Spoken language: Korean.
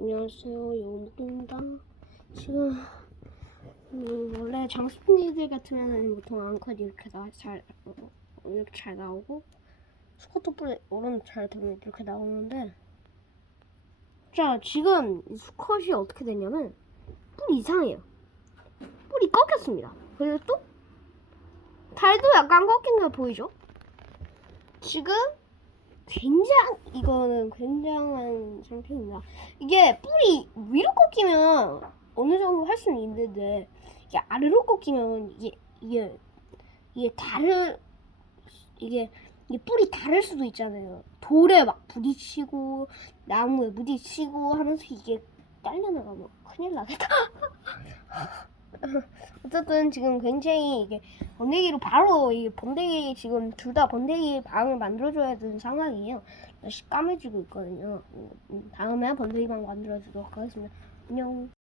안녕하세요, 용돈입니다. 지금 음, 원래 장수풍이들 같으면 보통 앙컷 이렇게 나, 잘 어, 이렇게 잘 나오고 뿌리 오른 잘 되면 이렇게 나오는데 자 지금 이 수컷이 어떻게 됐냐면 뿔이 이상해요. 뿔이 꺾였습니다. 그리고 또 달도 약간 꺾인 거 보이죠? 지금 굉장 이거는 굉장한 상태입니다. 이게 뿌리 위로 꺾이면 어느 정도 할 수는 있는데 이게 아래로 꺾이면 이게 이게 이게 다를 이게 이게 뿌리 다를 수도 있잖아요. 돌에 막 부딪히고 나무에 부딪히고 하면서 이게 딸려 나가면 큰일 나겠다. 어쨌든 지금 굉장히 이게 번데기로 바로 이 번데기 지금 둘 다 번데기 방을 만들어줘야 되는 상황이에요. 다시 까매지고 있거든요. 음, 음, 다음에 번데기 방 만들어주도록 하겠습니다. 안녕.